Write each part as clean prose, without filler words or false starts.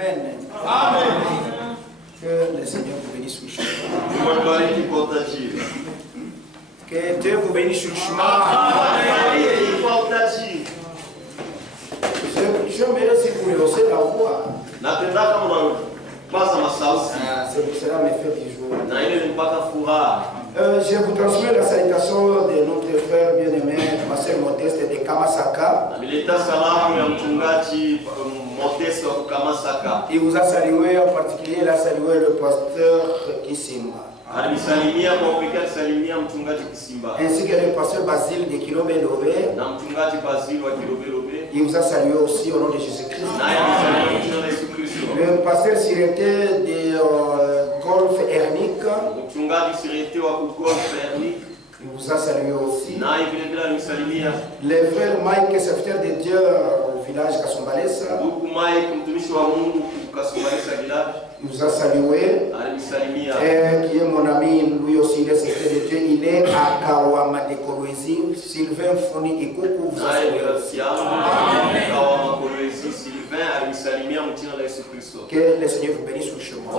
Amen. Amen. Que le Seigneur vous bénisse sur le chemin. Que Dieu vous bénisse sur le chemin. J'aimerais si vous me laissez la voix. C'est pour cela mes frères du jour. Je vous transmets la salutation de notre frère bien-aimé, Pasteur Modeste de Kamasaka. Il vous a salué, en particulier, il a salué le pasteur Kisimba. Ainsi que le pasteur Basile de Kilobé-Lobé. Il vous a salué aussi au nom de Jésus-Christ. Le pasteur Sireté de Golfe Ernick. Il vous a salué aussi. Le frère Mike, serviteur de Dieu au village Kasumbalesa. Il vous a salué. Et qui est mon ami, lui aussi, il est serviteur de Dieu. Il est à Kawama de Kolwezi. Sylvain Foni et Koukou vous a salué. Que le Seigneur vous bénisse sur le chemin.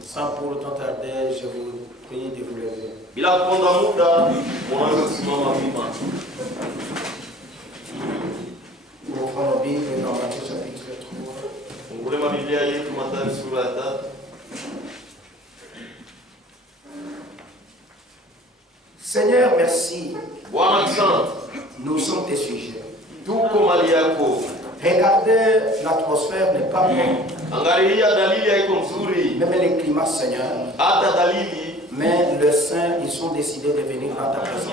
Sans pour autant tarder, je vous prie de vous lever. Nous ouvrons nos Bibles dans Matthieu chapitre 3. Seigneur, merci. Nous sommes tes sujets. Regardez, l'atmosphère n'est pas bonne. Même les climats, Seigneur. Mais les saints, ils sont décidés de venir dans ta présence.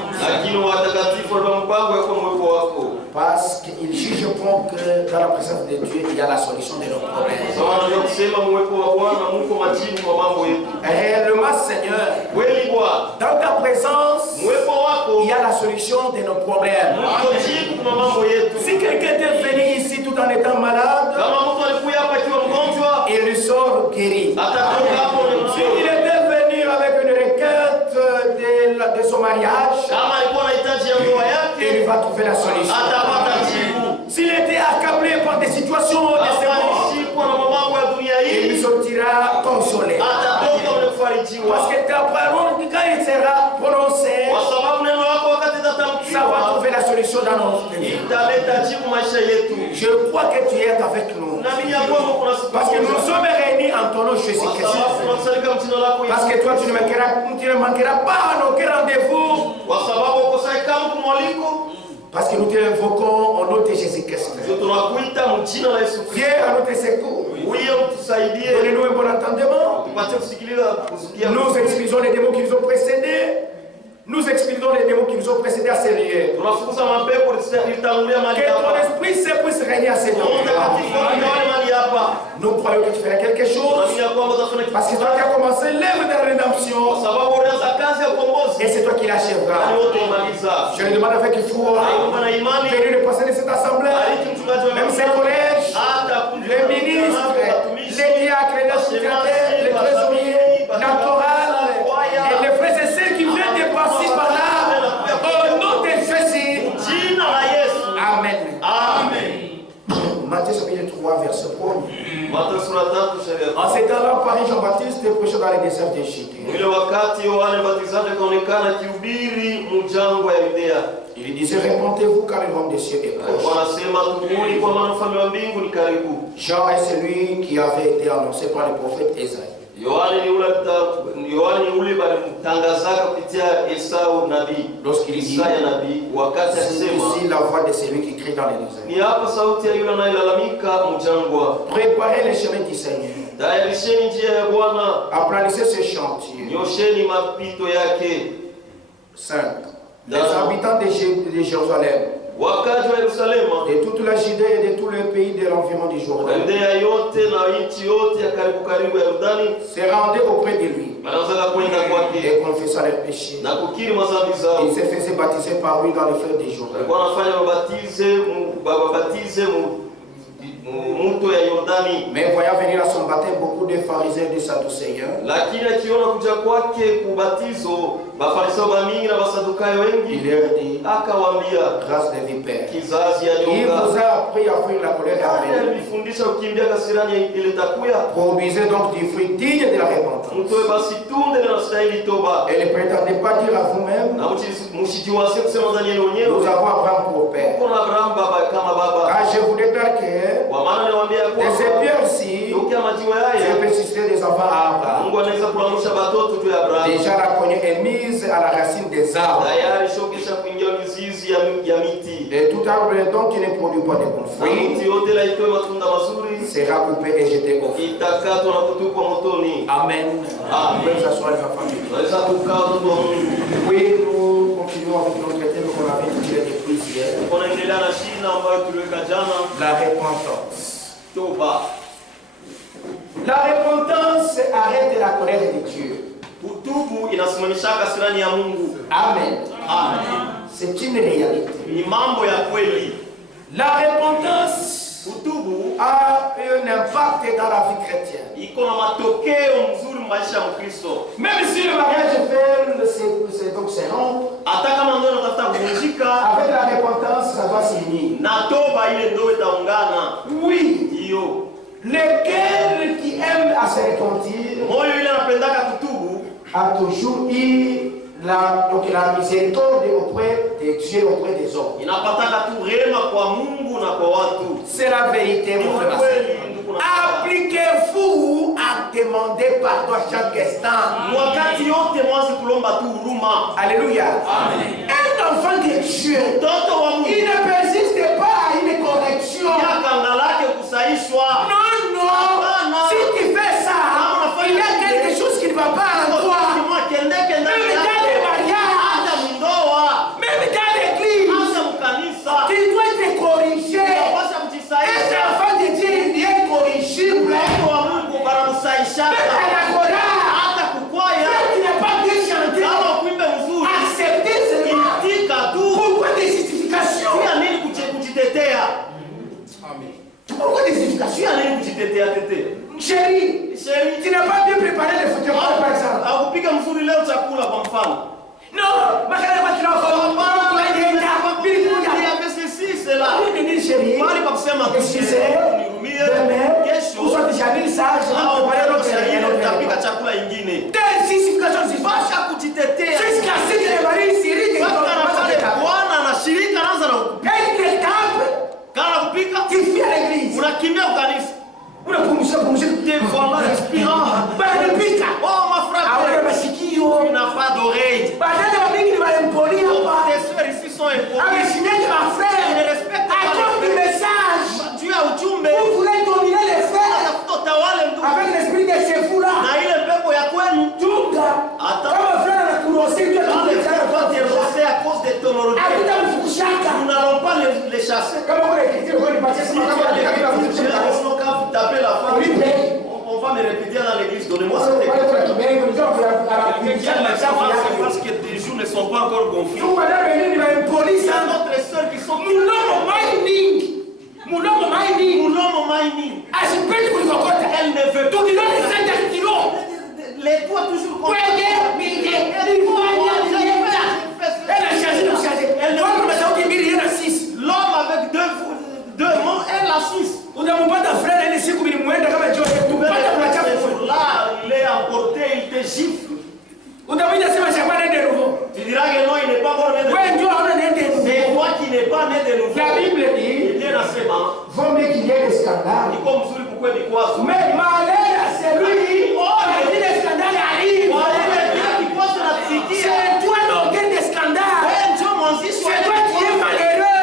Parce qu'ils jugent bon que dans la présence de Dieu, il y a la solution de nos problèmes. Réellement, Seigneur, dans ta présence, il y a la solution de nos problèmes. Si quelqu'un est venu ici tout en étant malade, il sort guéri. Si il était venu avec une requête de son mariage, il va trouver la solution. S'il était accablé par des situations de ce monde, il sortira consolé. Parce que ta parole, quand il sera prononcée, ça va trouver la solution dans notre vie. Je crois que tu es avec nous. Parce que nous sommes réunis en ton nom, Jésus-Christ. Parce que toi, tu ne manqueras pas à aucun rendez-vous. Parce que nous te invoquons au nom de Jésus-Christ. Viens à notre secours. Donnez-nous un bon entendement. Nous expulsons les démons qui nous ont précédés. Nous expulsons les démons qui nous ont précédés à ces lieux. Que ton esprit se puisse régner à ces lieux. Nous croyons que tu feras quelque chose. Parce que toi qui as commencé l'œuvre de la rédemption. Et c'est toi qui l'achèveras. Je le demande avec foi. Venez le passer de cette assemblée. Même ces collèges, les ministres, les diacres, les secrétaires, les trésoriers, la chorale, et les frères et sœurs qui viennent de passer par là. Au nom de Jésus. Amen. Amen. Matthieu chapitre 3, verset 1. En ces temps-là, Paris Jean-Baptiste prêchait dans les déserts de Judée. Il disait, répondez-vous car le royaume des cieux est proche. Jean est celui qui avait été annoncé par le prophète Esaïe. Lorsqu'il dit, c'est la voix de celui qui crie dans les déserts. Préparez les chemins du Seigneur. Aplanissez ce chantier. 5. Les habitants de Jérusalem, de toute la Judée et de tout le pays de l'environ du Jourdain, se rendaient auprès de lui et confessaient leurs péchés. Ils se faisaient baptiser par lui dans le fleuve du Jourdain. Mais voyant venir à son baptême beaucoup de pharisiens et de sadducéens, il leur dit, grâce des vipères, il vous a appris à fuir la colère et à venir. Produisez donc du fruit digne de la repentance. Et ne prétendez pas dire à vous-même, nous avons Abraham pour père. Car je vous déclare que de ces pierres-ci, je peux susciter des enfants à Abraham. Déjà la cognée est mise à la racine des arbres. Et tout arbre donc qui ne produit pas de bons fruits sera coupé et jeté au feu. Amen. Vous pouvez vous asseoir les enfants. Oui, nous continuons avec notre thème qu'on avait tiré depuis hier. La repentance. La repentance arrête la colère de Dieu. Amen. C'est une réalité. La repentance a un impact dans la vie chrétienne. Même si le mariage c'est donc c'est long, avec la repentance ça va s'unir. Oui. Lequel qui aime à se repentir a toujours eu la miséricorde auprès de Dieu, auprès des hommes. C'est la vérité, mon frère. Appliquez-vous à demander pardon à chaque instant. Alléluia. Un enfant de Dieu, il ne persiste pas à une correction. Non. Si tu fais ça, il y a quelque chose qui ne va pas en toi. Même dans les mariages, même dans l'église, tu dois être corrigé. Un enfant de Dieu, il est corrigible. Même à la chorale, tu n'as pas bien chanté. Acceptez cela. Pourquoi des justifications? Pourquoi des justifications? Chérie, tu n'as pas bien préparé les photos par exemple. Non, tu n'as pas d'oreille. Vous voulez dominer les frères avec l'esprit de ces fous-là. Nous n'allons pas les chasser. On va me répéter dans l'église. Donnez-moi ce texte. Parce que tes jours ne sont pas encore gonflés. Il y a d'autres sœurs qui sont elle ne veut pas. Les doigts toujours comme elle a changé. L'homme avec deux mains, elle a 6. Là, il est emporté, il te gifle. Tu diras que non, il n'est pas encore né de nouveau. C'est toi qui n'es pas né de nouveau. La Bible dit, vaut mieux qu'il y ait des scandales. Mais malheur à celui qui des scandales arrivent. C'est toi l'organe des scandales. C'est toi qui es malheureux.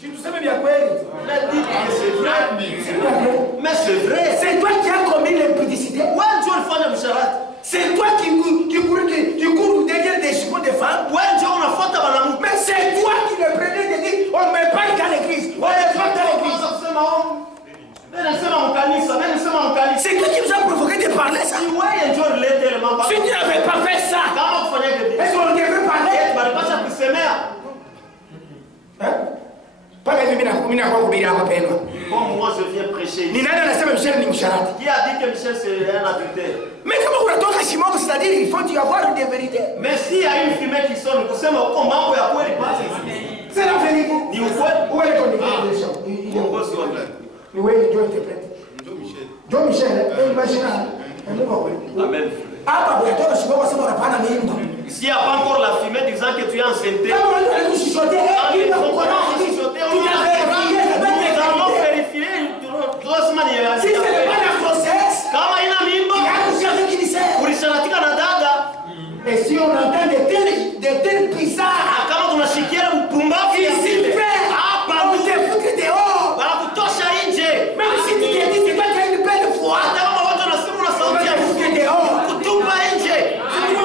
Tu ne sais bien quoi. Mais c'est vrai. C'est toi qui as commis l'impudicité. C'est toi qui cours derrière des chevaux de femmes. Mais c'est toi qui le prenais de dire on ne met pas dans l'église. On ne met pas dans l'église. C'est toi qui nous as provoqué de parler ça. Si tu n'avais pas fait ça, est-ce qu'on devrait parler? Pas que Comme moi je viens prêcher. Ni nani anasema Michel ni msharati? Qui a dit que Michel c'est un adultère? Mais comment unatoka shimoko, c'est-à-dire il faut y avoir des vérités. Mais s'il y a une fumée qui sonne, kusema uko mambo ya kweli basi. C'est la vérité. Ni ukweli. Où est ton église? Ni wewe ndio interprète. Ndio Michel, imagine. Amen. Hapa unatoka shimoko sema unapana mimba. S'il n'y a pas encore la fumée disant que tu es enceinte. Si ce n'est pas la grossesse, et si on entend de tels bizarres, ici fait, on te fout dehors. Même si tu te dis que toi tu as une belle foi, on te fout dehors.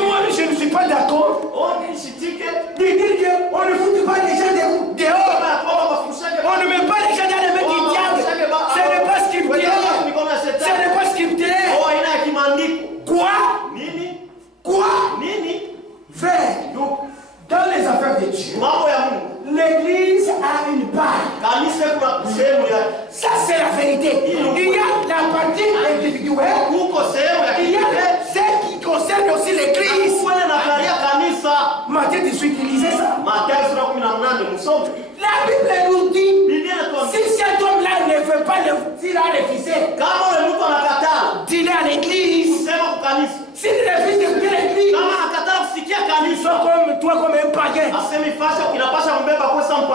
Moi je ne suis pas d'accord de dire qu'on ne fout pas les gens dehors. On ne met pas les gens dans les mains du diable. Ce n'est pas scripturel. Ce n'est pas scripturel. Quoi? Quoi? Frère, dans les affaires de Dieu, l'église a une part. Ça c'est la vérité. Il y a la partie individuelle. Il y a celle qui concerne aussi l'église. Matthieu 18, il lisait ça. La Bible nous dit, si cet homme-là ne veut pas s'il a refusé, dis-le à l'église. S'il refuse d'écouter l'église, sois comme toi, comme un païen.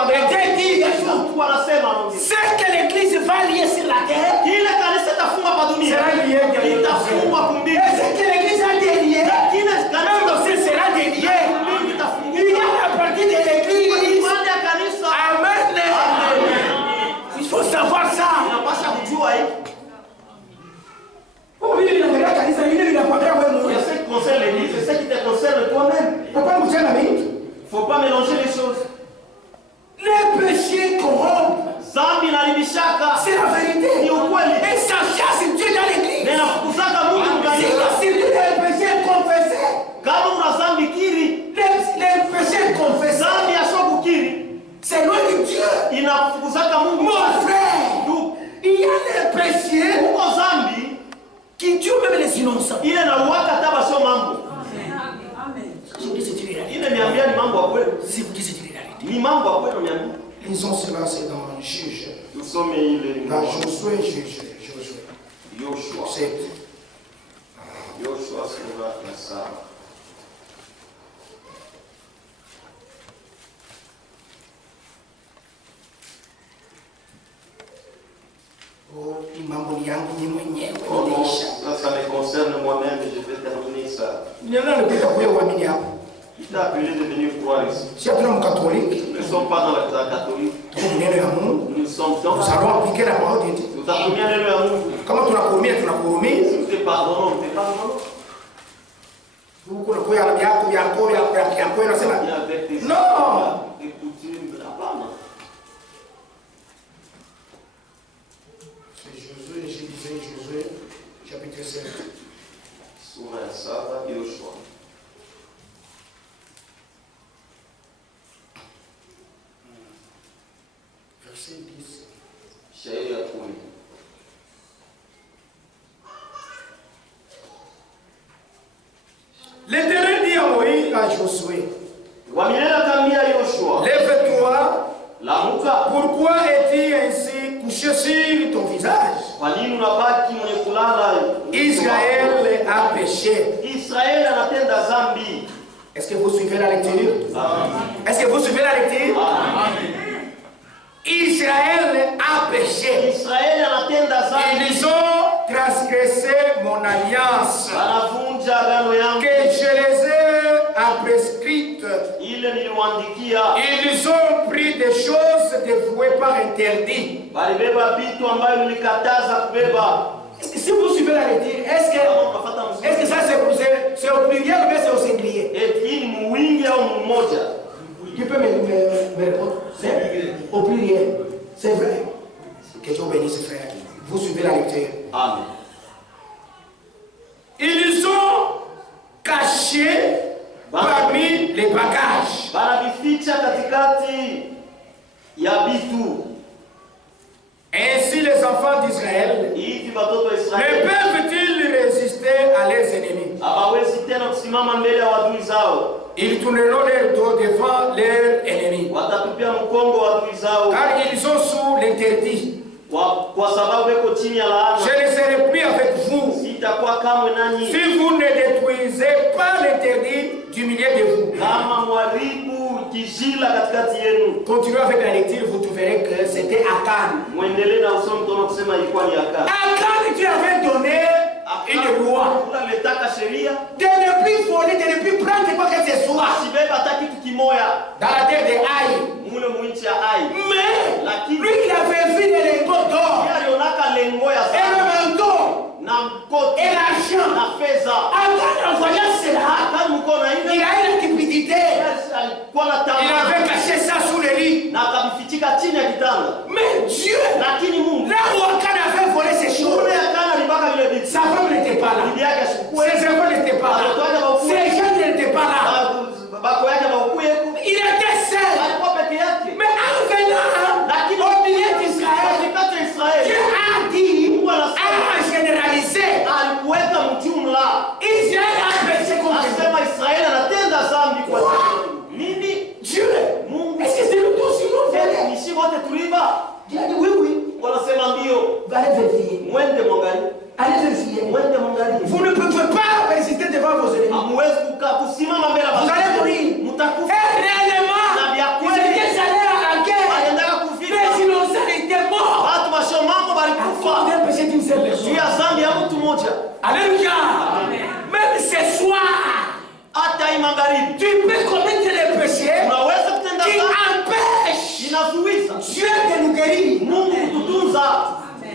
Et Dieu dit, ce que l'église va lier sur la terre, sera lié derrière. Et ce que l'église a délié, même aussi sera délié. Il y a la partie de l'église. Amen. Il faut savoir ça. Oh oui, il y a ce qui concerne l'église, c'est ce qui te concerne toi-même. Il ne faut pas mélanger les choses. Les péchés corrompent. C'est la vérité. Et ça chasse Dieu dans l'église. Si tu es péché confessé, les péchés confessés, c'est loin de Dieu. Mon frère, il y a les péchés qui tuent même les innocents. Si vous dites c'est une réalité. Si vous dites c'est une réalité. Lisons cela, c'est dans Juge. Dans Josué, Juge. C'est ça me concerne moi-même et je vais terminer ça. Qui t'a appelé de venir croire ici? Nous ne sommes pas dans la catholique. Nous sommes dans nous allons appliquer la parole de Dieu. Nous avons bien le amour. Comment tu l'as promis, tu l'as promis. Nous te pardonnons, nous te pardonnons. Non! C'est Josué, je disais Josué, chapitre 7. Sura ya 7, Yoshua. Verset 10. Shairi ya 10. L'Éternel dit à Moïse, à Josué, lève-toi. Pourquoi es-tu ainsi couché sur ton visage? Israël a péché. Est-ce que vous suivez la lecture? Est-ce que vous suivez la lecture? Israël a péché. Ils ont transgressé mon alliance que je les ai prescrites. Ils ont pris des choses dévouées par interdit. Est-ce que si vous suivez la lecture, est-ce que ça c'est au pluriel ou bien c'est au singulier? Tu peux me répondre? C'est au pluriel. C'est vrai. Que Dieu bénisse, frère. Vous suivez la lecture. Amen. Ils ont caché parmi les bagages. Ainsi les enfants d'Israël ne peuvent-ils résister à leurs ennemis? Ils tourneront leur dos devant leurs ennemis, car ils sont sous l'interdit. Je ne serai plus avec vous si vous ne détruisez pas l'interdit du milieu de vous. Continuez avec la lecture, vous trouverez que c'était Akan. Akan qui avait donné une loi de ne plus voler, de ne plus prendre quoi que ce soit dans la terre de Haï. Mais lui qui avait vu les lingots d'or et le manteau et l'argent, Akan en voyant cela, il a eu la cupidité. Il avait caché ça sous le lit. Mais Dieu, là où Akan avait volé ces choses, sa femme n'était pas là, ses enfants n'étaient pas là, ses gens n'étaient pas là. Il était seul. Mais en venant au milieu d'Israël, Dieu a dit, a généralisé, Israël a péché contre Dieu. Est-ce que c'est nous tous qui nous faisons? Il a dit oui, oui. Allez vérifier. Allez vérifier. Vous ne pouvez pas résister devant vos ennemis. Vous allez mourir. Et réellement, ils étaient allés à la guerre. Les innocents étaient morts. À cause d'un péché d'une seule personne. Alléluia. Même ce soir, tu peux commettre les péchés qui empêchent Dieu de nous guérir.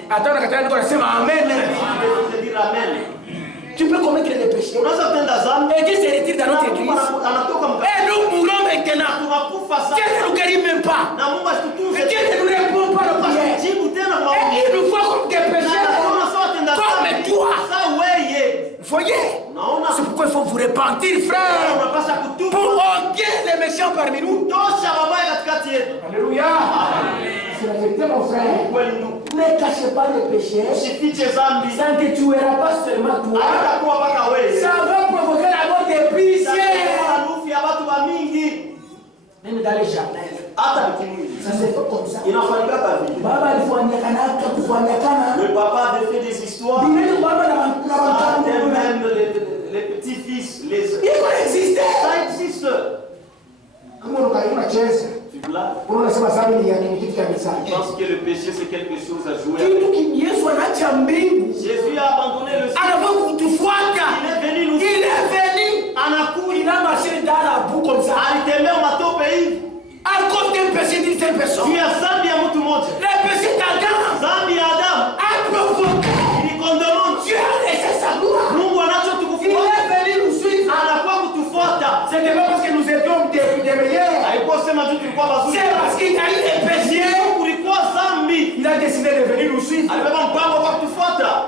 Attends, amen. Tu peux commettre les péchés. Et Dieu se retire dans notre église. Et nous mourons maintenant. Dieu ne nous guérit même pas. Et Dieu ne nous répond pas nos prières. Et il nous voit comme des pécheurs. Comme toi. Voyez. C'est pourquoi il faut vous repentir, frère. Pour ôter les méchants parmi nous. Alléluia. C'est la vérité, mon frère. Ne cachez pas les péchés. Ça ne te tuera pas seulement toi. Ça va provoquer la mort des plusieurs. Même dans les jardins. Ça se fait comme ça. Le papa a fait des histoires. Même les petits-fils, les... Ça existe. Tu blagues. Je pense que le péché c'est quelque chose à jouer. Jésus a abandonné le ciel. Il est venu nous. Il a marché dans la boue comme ça. Il était même au pays. À cause d'un péché d'une seule personne. Le péché d'Adam a provoqué. Dieu a laissé sa gloire. Il est venu nous suivre. Ce n'est pas parce que nous étions des meilleurs. C'est parce qu'il a eu des péchés. Il a décidé de venir nous suivre.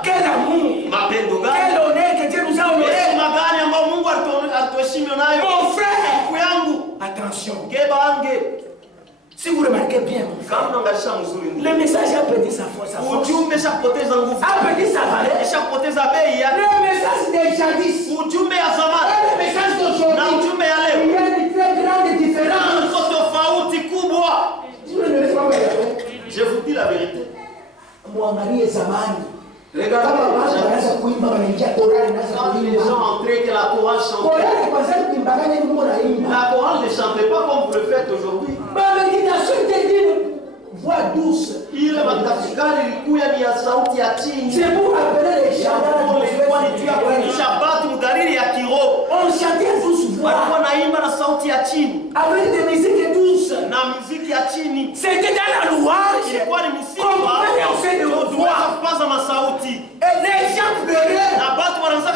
Quel amour. Quel honneur que Dieu nous a honoré. Mon frère. Attention. Si vous remarquez bien, le message a perdu sa force. A perdu sa valeur. Le message des jadis. Et le message d'aujourd'hui. Il y a une très grande différence. Je vous dis la vérité. Regardez les gens entraient que la chorale chantait. La chorale ne chantait pas comme vous le faites aujourd'hui. Voix douce. Ile matafakari ilikuwa ni ya sauti ya chini. C'est pour appeler les chants. Shabbat mudariri ya kiroho. On chantait douce voix. Walikuwa naimba na sauti ya chini. Avec des musiques douces. Na muziki ya chini. C'était dans la louange. Ilikuwa ni muziki wa kupaza masauti. Et les gens pleuraient. Na watu wanaanza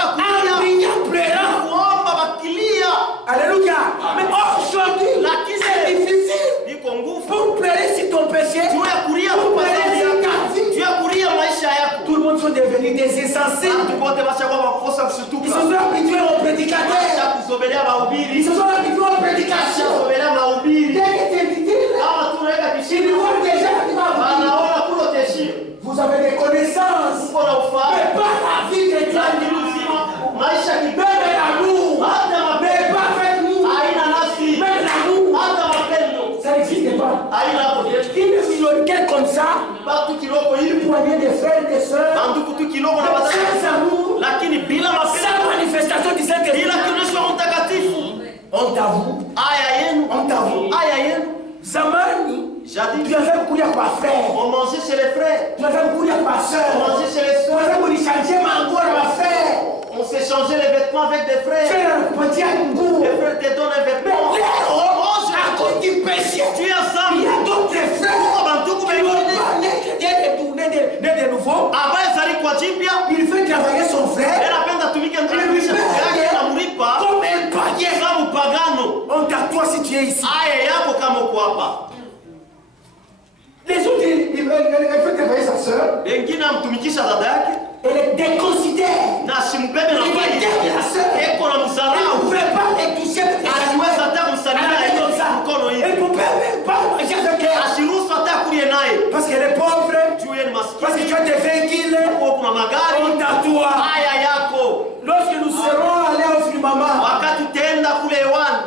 kulia. Kuomba bakilia. Alléluia. Mais aujourd'hui, c'est difficile. Pour pleurer sur ton péché. Pour pleurer sur ta vie. Tout le monde sont devenus des insensibles. Ils se sont habitués aux prédicateurs. Ils se sont habitués aux prédications. Dès que tu es dit, ils voient déjà que tu vas Vous avez des connaissances. Mais pas la vie chrétienne. Même l'amour. Mais pas faites-nous. Même l'amour. Ça n'existe pas. Une minorité comme ça. Une poignée de frères et de sœurs. Sans amour. Sans manifestation du Saint-Esprit. Honte à vous. Honte à vous. Zamani. Tu avais courir par frère. On mangeait chez les frères. Tu avais courir par soeur. On mangeait chez les soeurs. Tu avais courir changer mango à frère. On s'échangeait les vêtements avec des frères. Tu es un petit angour. Les frères te donnent un vêtement. Mais à cause du péché, tu es ensemble. il y a d'autres frères qui vont pas naître de nouveau. Il fait travailler son frère. Comme un païen. Honte à toi si tu es ici. Les autres, il fait travailler sa soeur. Elle est déconsidère. Elle est la soeur. Elle ne pouvait pas les toucher. Elle ne pouvait même pas manger avec elle. Parce qu'elle est pauvre. Parce que tu as des véhicules. Honte à toi. Lorsque nous serons allés au Firmament,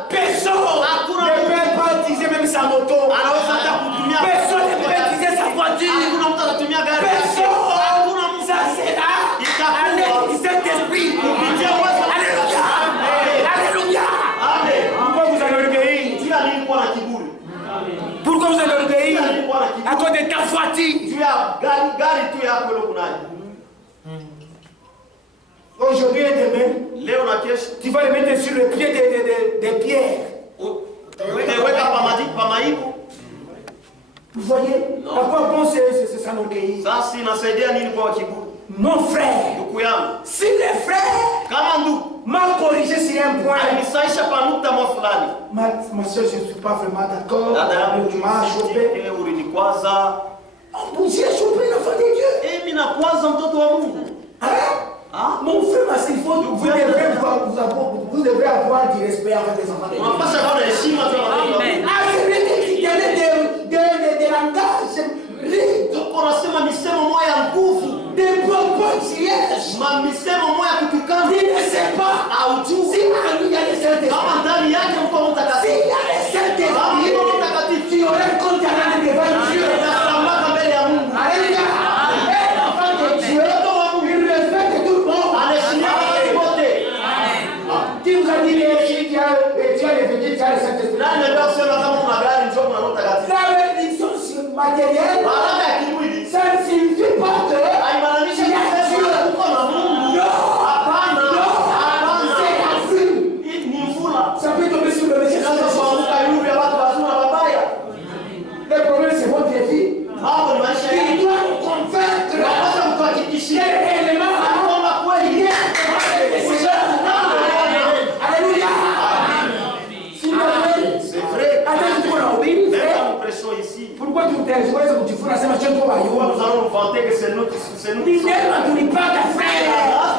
personne ne peut pas utiliser même sa moto. Personne ne peut utiliser sa voiture. Personne. Ça sera à l'aide du Saint-Esprit. Alléluia. Alléluia. Pourquoi vous allez orgueillir? Pourquoi vous allez orgueillir? À cause de ta voiture. Aujourd'hui et demain, tu vas les mettre sur le pied des pierres. Vous voyez? À quoi bon c'est s'enorgueillir? Mon frère, si les frères m'a corrigé sur un point, ma soeur, je ne suis pas vraiment d'accord. Tu m'as chopé. J'ai chopé l'enfant de Dieu. Hein? Mon frère, vous devez avoir du respect avec les enfants de Dieu. Des langages riches, des propos pièges. Il ne sait pas si il y a le Saint-Esprit. S'il y a le Saint-Esprit, tu aurais compte à l'âme devant Dieu. Alléluia. Et l'enfant de Dieu, il respecte tout le monde. Qui vous a dit que tu as le véhicule, tu as le Saint-Esprit? La bénédiction matérielle, ça ne signifie pas que il y a Dieu. C'est la fume. Ça peut tomber sur le monsieur. Le problème, c'est votre vie. Il doit nous convaincre quel élément Alléluia. C'est vrai. Pourquoi tu t'es joué ce que tu fais? Nous allons nous vanter que c'est nous. Ne pas ta frère.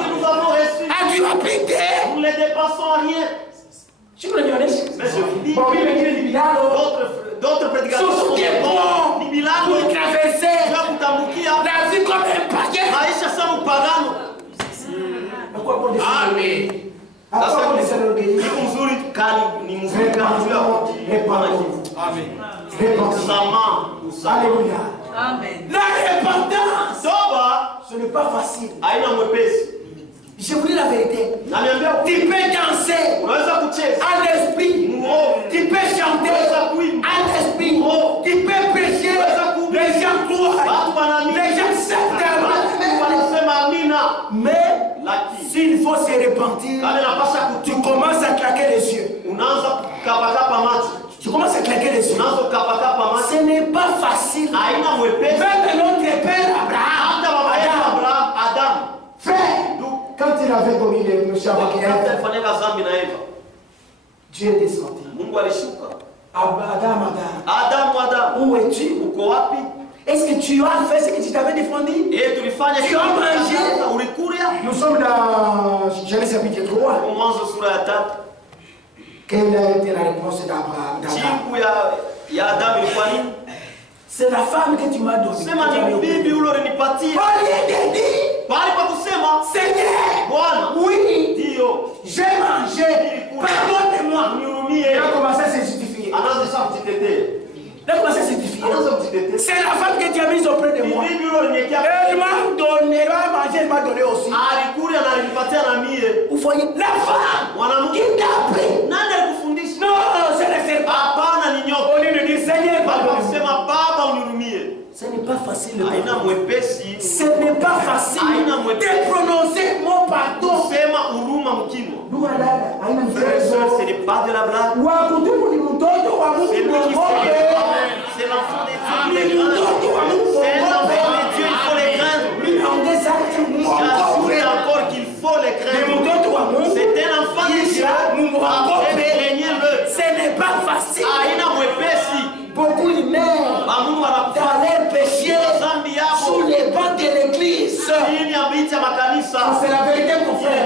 Nous avons reçu. Tu as pité. Nous ne les dépensons à rien. Mais je vous dis, d'autres prédicateurs sont des bons pour traverser la vie comme un paquet. Amen. Alléluia. Amen. La repentance, ce n'est pas facile. Je vous dis la vérité. Tu peux danser à l'esprit. Tu peux chanter à l'esprit. Tu peux prêcher. Les gens croient. Les gens s'attendent. Mais s'il faut se repentir, tu commences à claquer les yeux. Tu commences à claquer les yeux. Ce n'est pas facile. Même notre père Abraham. Frère, quand il avait commis le péché avec Ève, Dieu est descendu. Adam, où es-tu? Est-ce que tu as fait ce que tu t'avais défendu? Tu as mangé? Nous sommes dans Genèse chapitre 3. Quelle a été la réponse d'Abraham? C'est la femme que tu m'as donnée. Sema ni bibi ule ulinipatia. Bali kwa kusema Seigneur, Bwana, oui, ndio j'ai mangé. Pardonne-moi. Nihurumie. Il a commencé à se justifier. Anaanza sasa kujitetea. Il a commencé à se justifier. Anaanza kujitetea. C'est la femme que tu as mise auprès de moi. Bibi ule uliniwekea. Elle m'a donné, elle m'a mangé, elle m'a donné aussi. Alikuja na alinipatia na mie. Vous voyez, la femme Mwanamke qui t'a appris. nani alikufundisha? Non, c'est le serpent. Hapana, ni nyoka. Au lieu de dire Seigneur, Bali kwa pardonne-moi. kusema Baba unihurumie. Ce n'est pas facile Haina mwepesi. Ce n'est pas facile de prononcer mon pardon. Kusema huruma mkimo. Frères et sœurs, ce n'est pas de la blague. C'est lui qui fait les grands. C'est l'enfant de Dieu qui les grands. C'est l'enfant de Dieu, il faut les craindre. J'ajoute encore qu'il faut les craindre. C'est un enfant de Dieu. Craignez-le. Ce n'est pas facile. Haina mwepesi. Beaucoup y meurent Bamungu dans wanakufa leur péché dhambi yako. sous les bancs de l'église. Chini ya miti ya makanisa. C'est la vérité, mon frère.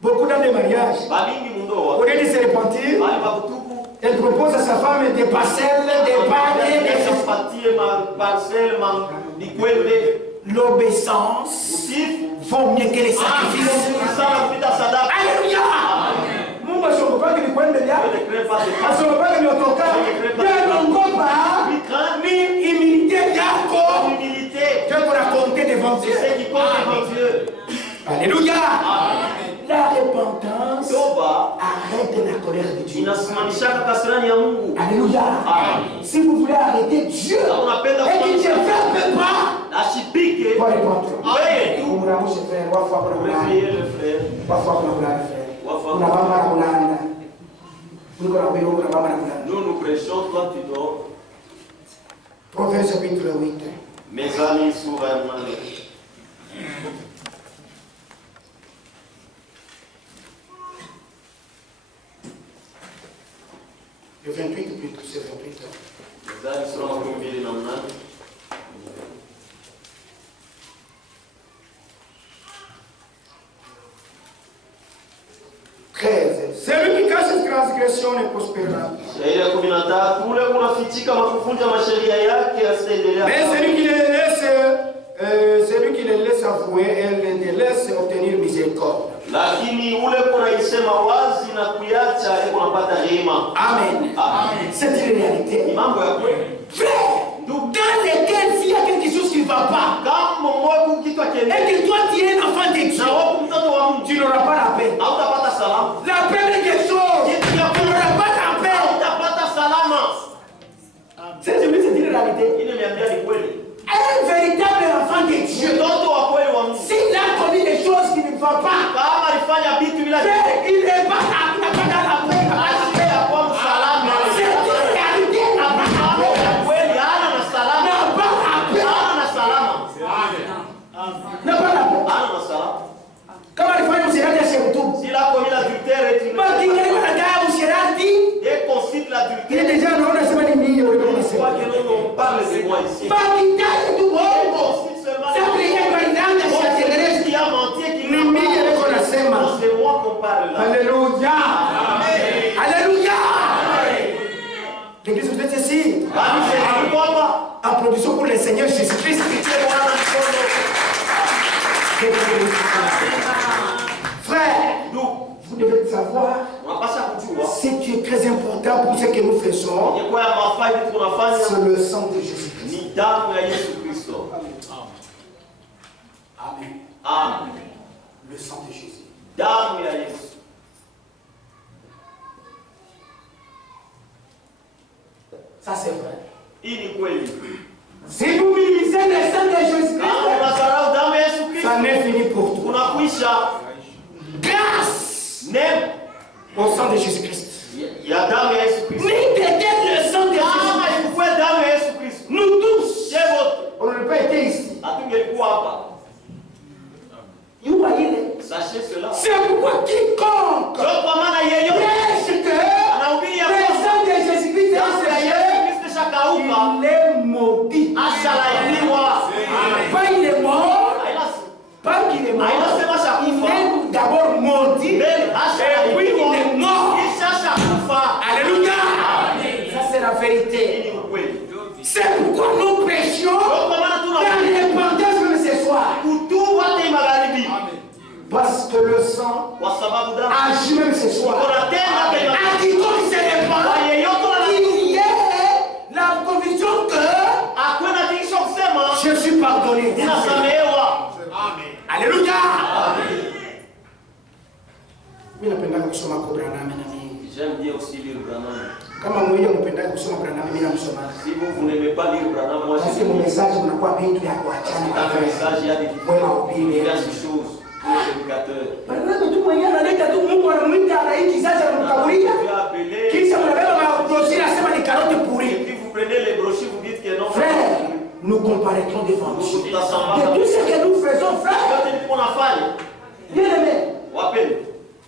Beaucoup dans les mariages, Bamingi mundoa. au lieu de se repentir, Bali bakutubu. elle propose à sa femme des parcelles, des paniers, des choses. Simpatie ma parcelle ma nikwende. L'obéissance Utifu. vaut mieux que les sacrifices. Sana kupita sadaka. Alléluia! Mungu ashogopa ni kwende ya. Ashogopa ni otoka. Ya nongopa ni humilité yako. Humilité. Tu peux raconter devant Dieu. C'est ce qui compte devant Dieu. Alléluia! La repentance Toba arrête la colère de Dieu. inasimamishaka kasirani ya Mungu. Alléluia! Si vous voulez arrêter Dieu et qu'il ne frappe pas, Ashipike. toi répondre. Wewe tu. Umuramushe frère, wafu hapo na Réveillez mulanda. le frère. Wafu hapo na mulanda frère. Wafu Kuna hapo. mama na mulanda. Niko na wewe kuna mama na mulanda. Nous nous prêchons, toi tu dors. Proverbe chapitre 8. Mes amis, sura ya 8. Le 28 plutôt, c'est 28. Mes amis, sura ya 28. Celui qui cache cette transgression ne prospérera. Sheria 13, ule unafichika makuvunja masheria yake asiendelea. Mais celui qui les laisse avouer, elle les laisse obtenir miséricorde. Lakini ule kunaisema wazi na kuiacha unapata rehema. Amen. Amen. C'est une réalité. Ni mambo ya kweli. Frère, dans lequel s'il y a quelque chose qui ne va pas, Kama mmoja kitu et akiendelea que toi tu es un enfant de Dieu, na wewe mtoto wa Mungu, tu n'auras pas la paix. hautapata salama. La paix est quelque chose. Tu n'auras pas la paix. Hautapata salama. C'est une réalité. Ile niambia ni kweli. Un véritable enfant de Dieu, Mtoto wa kweli wa Mungu. s'il a commis des choses qui ne vont pas, Kama alifanya vitu bila il n'est pas dans la paix. asiye ya kwa salama. C'est une réalité. N'a pas la Mambo paix. ya kweli hana na salama. N'a pas la paix. Hana na salama. N'a pas la paix. Hana na salama. Kama alifanya usherati asherutubu. S'il a commis l'adultère et tu Bakingani wanakaa usherati, dès qu'on cite ile l'adultère, deja anaona sema ni mimi wewe je unasema. crois que nous on parle de moi ici. Bakingani tu On bongo. cite seulement Sasa yeye bandanga Moi, shatengeneza. qui a menti et qui Ni mimi niko nasema. Non, c'est moi qu'on parle là. Alléluia. Alléluia. L'église vous êtes ici Bali c'est kwamba applaudissons pour le Seigneur Jésus-Christ. Bwana mkono. Frère, Donc, vous devez savoir, unapaswa kujua ce qui est très important pour ce que nous faisons, ni kwa mafai vitu tunafanya c'est le sang de Jésus-Christ. ni damu ya Yesu Kristo. Amen. Amen. Le sang de Jésus. Damu ya Yesu. Ça c'est vrai. Hii ni kweli. Si vous minimisez le sang de Jésus-Christ, Kama unasahau damu ya Yesu Kristo, ça n'est fini pour tout. unakwisha Grâce neema au sang de Jésus-Christ. ya damu ya Yesu Kristo. Ni peut-être le sang de Kama Jésus-Christ. ilikuwa damu ya Yesu Kristo, Nous tous, je wote on n'aurait pas été ici. hatungelikuwa hapa. Vous voyez, Sachez cela. c'est pourquoi quiconque Ndio kwa maana yeyote prêche que anahubiri ya le kwamba sang de Jésus-Christ damu ya est Yesu séché, Kristo ishakauka, il est maudit. ashalaaniwa. Pas il est mort, Haina pas qu'il est mort. hainasema Il shakufa, est d'abord maudit, mbele et puis il est ashalaaniwa, mort. kisha shakufa. Alléluia. vérité. C'est pourquoi nous prêchons la repentance même ce soir. Parce que le sang agit même ce soir. À quiconque se répand, il y a la conviction que je suis pardonné. Alléluia. J'aime bien aussi lire Branham. Si vous n'aimez pas lire Branham, moi je mon message, il y a des choses. Vous prenez les brochures, vous dites que non. Frère, nous comparaîtrons devant Dieu. De tout ce que nous faisons, frère. Bien aimé.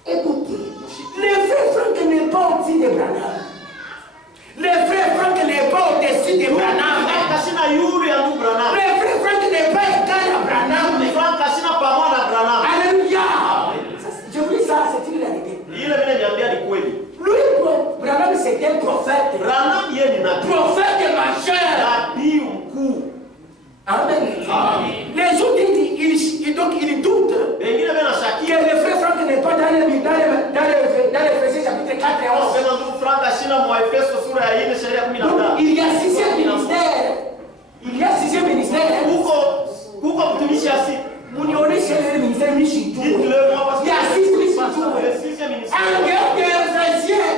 Écoutez, le frère Franck n'est pas au-dessus de Branham. Le frère Franck n'est pas au-dessus de Branham. Le frère Franck n'est pas égal à Branham. Alléluia. Je vous dis ça, c'est une réalité. Lui, Branham, c'était un prophète. Prophète majeur. Amen. Les autres, ils doutent que le frère Franck n'est pas dans l'Éphésiens chapitre 4 et 11. Donc, il y a 6e ministère. Il y a 6e ministère. Vous n'y aurez chez le ministère Michitou. Il y a 6 Michitou. En dehors des Éphésiens.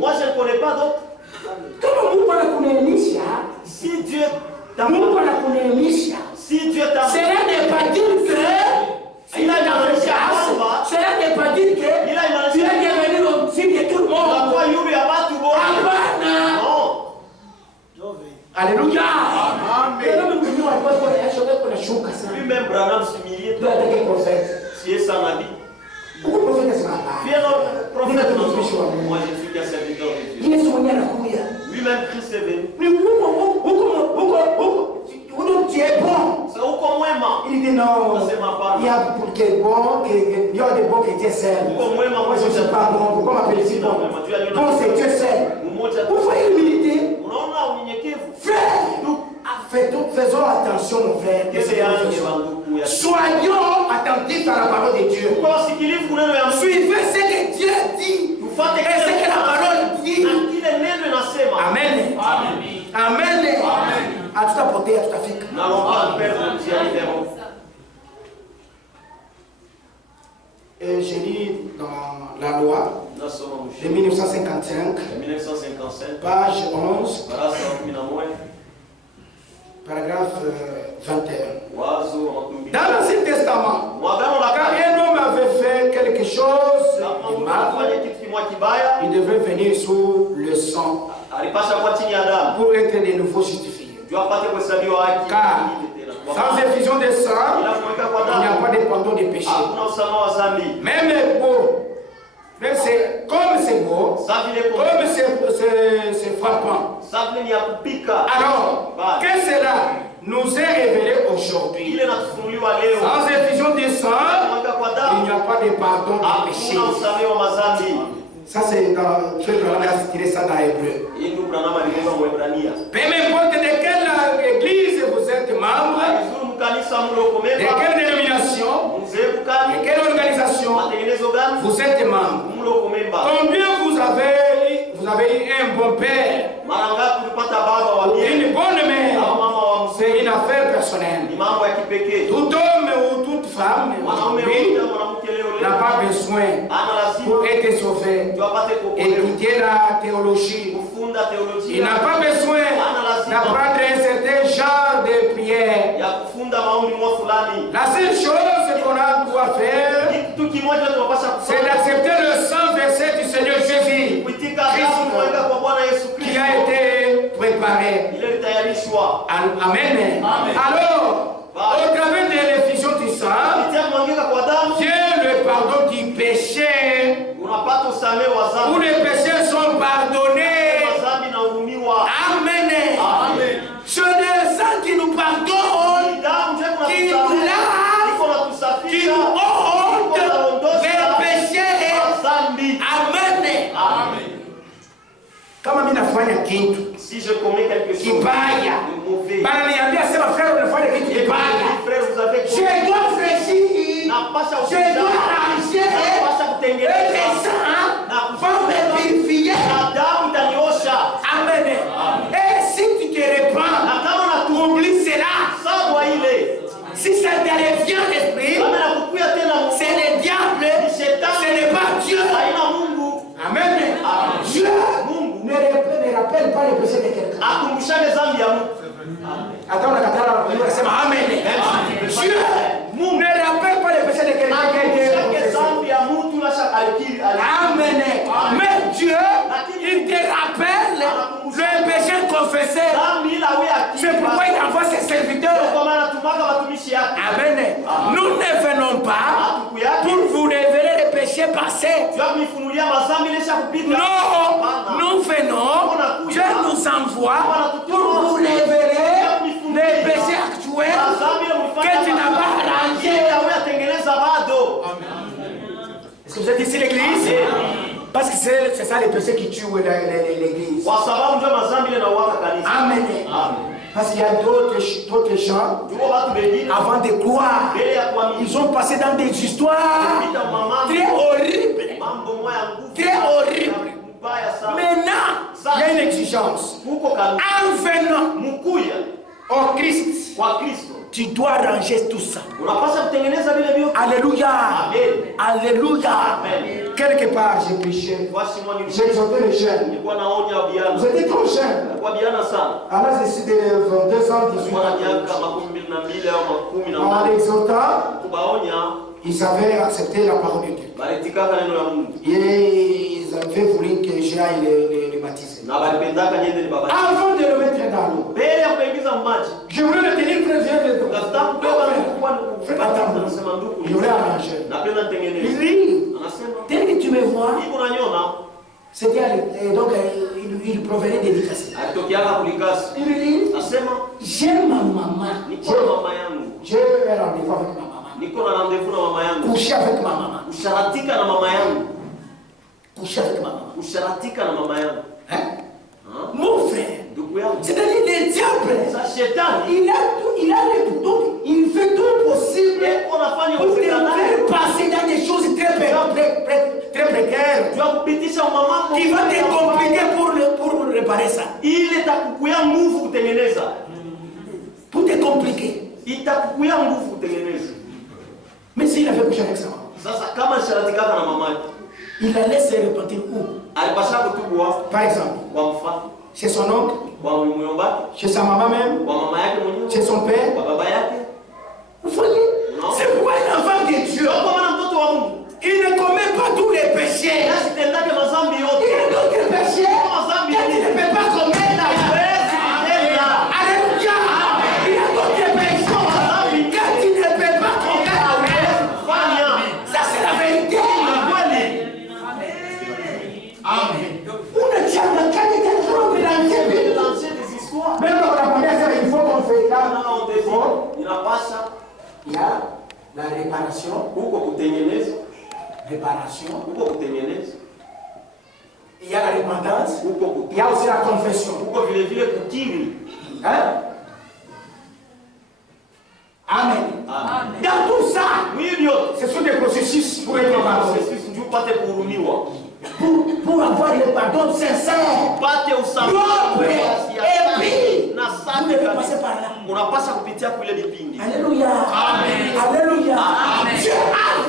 Moi, je ne connais pas d'autres. Comment vous pouvez Misha? Si Dieu si Dieu t'a cela n'est pas dire que il a dans le chaos. Cela n'est pas dire que tu es devenu au-dessus de tout le monde. Alléluia. Lui-même Branham s'humiliait. Si c'est son avis. Beaucoup de prophètes sont prophète, moi je suis qu'un serviteur de Dieu. Lui-même Christ est venu. Tu es bon. Il dit non. Il y a pour qui est bon, il y a des bons chrétiens seuls. Moi je ne suis pas bon. Pourquoi m'appelle-t-il bon? Bon, c'est Dieu seul. Vous voyez l'humilité? Frère, faisons attention, mon frère. Soyons attentifs à la parole de Dieu. Suivez ce que Dieu dit. Et ce que la parole dit. Amen. Amen. À tout apporter, à tout affique. J'ai lu dans la loi de 1955, page 11, paragraphe 21. Dans l'Ancien Testament, quand un homme avait fait quelque chose de mal, il devait venir sous le sang pour être de nouveau justifié. Car sans effusion de sang, il n'y a pas de pardon des péchés. Même beau, comme c'est beau, comme c'est frappant. Alors, que cela nous est révélé aujourd'hui. Sans effusion de sang, il n'y a pas de pardon des péchés. Ça c'est dans ce que l'on a tiré ça dans l'hébreu. Peu importe de quelle église vous êtes membre, de quelle dénomination, de quelle organisation vous êtes membre. Combien vous avez eu un bon père, une bonne mère, c'est une affaire personnelle. Tout homme ou toute femme n'a pas besoin pour être sauvé étudier la théologie. Il n'a pas besoin d'apprendre un certain genre de prière. La seule chose qu'on doit faire, c'est d'accepter le sang versé du Seigneur Jésus, qui a été préparé. Amen. Alors, au travers de l'effusion du sang, Dieu le pardon du péché, où les péchés sont pardonnés. Amen. Ce n'est le sang qui nous pardonne, qui nous lave, qui nous ôte des péchés. Amen. Kama mimi nafanya nafanya kitu si je commets quelque chose kibaya, de mauvais, bananiambia sema frère unafanya kitu kibaya, frère, vous avez je dois réfléchir, je dois arranger et ça va me purifier. Amen. Et si tu te répands, tu oublies cela. Si ça te revient à l'esprit, c'est le diable, ce n'est pas Dieu. Amen. Dieu ne rappelle pas les péchés de quelqu'un. Attends, on a Amen. Dieu ne rappelle pas les péchés de quelqu'un. Amen. Mais Dieu, il te rappelle le péché confessé. C'est pourquoi il envoie ses serviteurs. Amen. Nous ne venons pas pour vous révéler les péchés passés. Non, nous venons, Dieu nous envoie pour vous révéler les péchés actuels que tu n'as pas arrangés. Est-ce que vous êtes ici l'église? Parce que c'est ça les péchés qui tuent l'église. Amen. Parce qu'il y a d'autres gens, avant de croire, ils ont passé dans des histoires très horribles. Très horribles. Maintenant, il y a une exigence. En venant au Christ, tu dois ranger tout ça. Alléluia. Alléluia. Quelque part, j'ai prêché. J'ai exhorté les jeunes. Vous étiez trop jeunes. À l'âge de 22 ans, 18 ans. En l'exhortant, ils avaient accepté la parole de Dieu. Et ils avaient voulu que j'aille les baptiser. Avant de le mettre dans l'eau, je voulais le tenir près de il aurait arrangé. Il dit, tel que tu me vois, c'était donc il provenait de l'Écosse. Il dit, j'aime ma maman. J'ai un rendez-vous avec ma maman. Coucher avec ma maman. Coucher avec ma maman. Hein? Mon frère, c'est-à-dire le diable, il fait tout possible pour te faire passer dans des choses très précaires. Qui va te compliquer pour réparer ça. Pour te compliquer. Mais s'il avait couché avec sa maman, il la laisse se repentir où? Par exemple, chez son oncle, chez sa maman même, chez son père. Vous voyez? C'est pourquoi un enfant de Dieu, il ne commet pas tous les péchés. Il y a d'autres péchés qu'il ne peut pas commettre. Alléluia. Il y a d'autres péchés que tu ne peux pas commettre. Ça c'est la vérité. Amen. Même dans la première, il faut qu'on fait là. Il y a la réparation. Il y a la repentance. Il y a aussi la confession. Hein? Amen. Dans tout ça, ce sont des processus pour être pardonné. Pour avoir le pardon sincère, propre et puis vous devez passer par là. Alléluia. Alléluia. Dieu a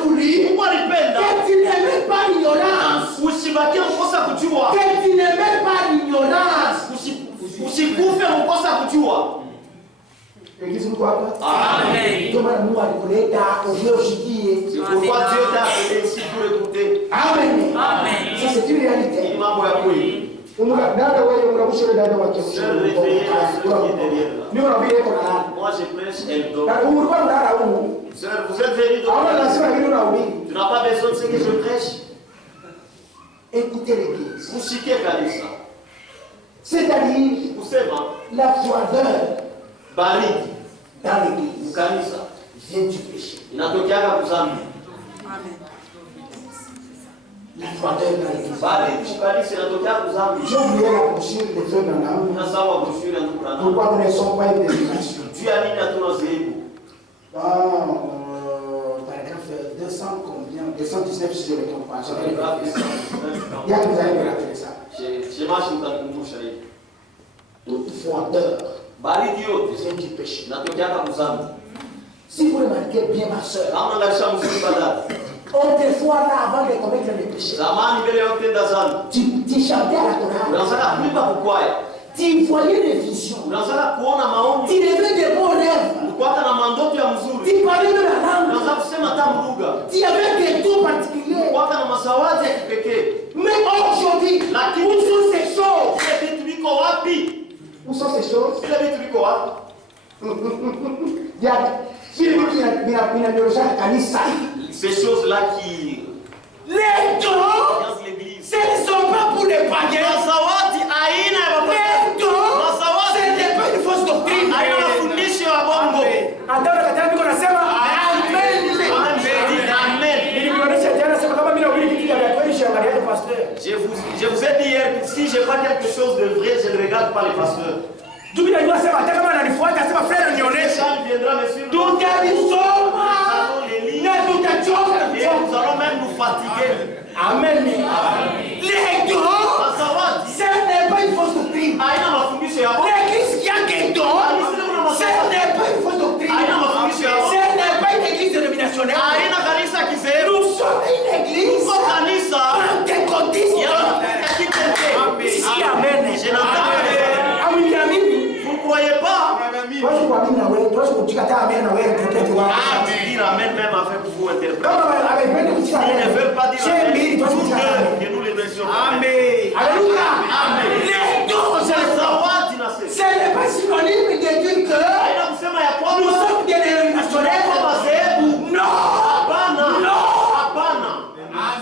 voulu que tu n'aimes pas l'ignorance. Que tu n'aimes pas l'ignorance. Église nous croit pas. Amen. C'est pourquoi Dieu t'a appelé ici pour écouter. Amen. Amen. Ça c'est une réalité. Moi je prêche elle dort. Sœur, vous êtes venu de tu n'as pas besoin de ce que je prêche. Écoutez l'église. Vous citez Kalissa. C'est-à-dire la froideur dans l'église vient du péché. Amen. La froideur dans l'église. J'ai oublié la brochure des frères Branham. Pourquoi nous ne sommes pas une dénomination? Paragraphe 200 combien? 219 si je ne me trompe pas. Il y a que vous allez me rappeler ça. Toute froideur vient du péché. Si vous remarquez bien, ma soeur, autrefois là, avant de commettre le péché, tu chantais à la chorale, tu voyais des visions, tu rêvais des bons rêves, tu parlais de la langue, tu avais des dons particuliers. Mais aujourd'hui, où sont ces choses? Où sont ces choses? Ces choses-là qui... Les dons, ce ne sont pas pour les païens. Les dons, ce n'est pas une fausse doctrine. Je vous ai dit hier que si je vois quelque chose de vrai, je ne regarde pas les pasteurs. Tout le monde viendra me suivre. Nous allons même nous fatiguer. Amen. Les dons, ce n'est pas une fausse doctrine. L'église qui a des dons, ce n'est pas une fausse doctrine. Ce n'est pas une église dénominationnelle. Nous sommes une église pentecôtiste. Amen. Vous ne croyez pas? Dire amen même afin que vous interprétez. Ils ne veulent pas dire amen. Que nous les disions. Amen. Alléluia. Les dons, ce n'est pas synonyme de dire que nous sommes des dénominationnels. Non.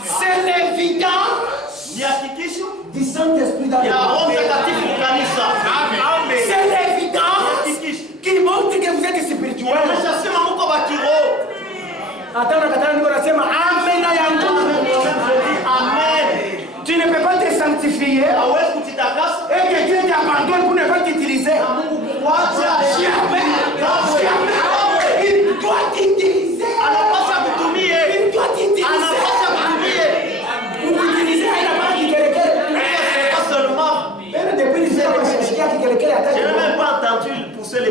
C'est l'évidence du Saint-Esprit dans le c'est l'évidence qui montre que vous êtes spirituel. Amen. Tu ne peux pas te sanctifier et que Dieu t'abandonne pour ne pas t'utiliser. Il doit t'utiliser. Il doit t'utiliser. Vous utilisez à la main qui quelqu'un. Je n'ai même pas entendu pousser les